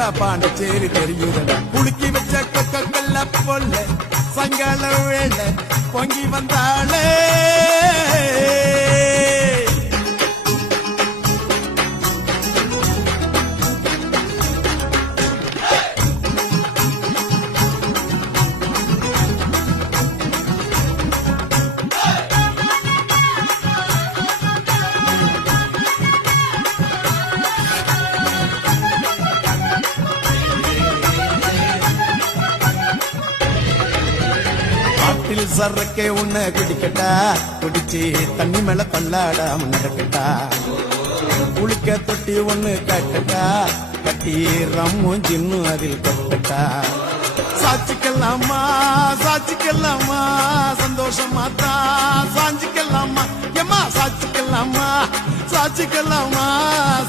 வச்சா பாண்டிச்சேரி தெரியுதடா குலுக்கி வச்ச கொக்கல்ல பொல்ல சங்கால வேளை பொங்கி வந்தாளே சரக்கே உன்னை குடிக்கட்டா குடிச்சு தண்ணி மேல தள்ளாடாம நடக்கட்டா குளிக்க தொட்டி ஒண்ணு கட்டட்டா கட்டி ரம்மும் ஜின்னும் அதில் கட்டட்டா சாட்சிக்கலாமா சாட்சிக்கலாமா சந்தோஷமா தான் சாஞ்சிக்கலாமா எம்மா சாட்சிக்கலாமா சாட்சிக்கலாமா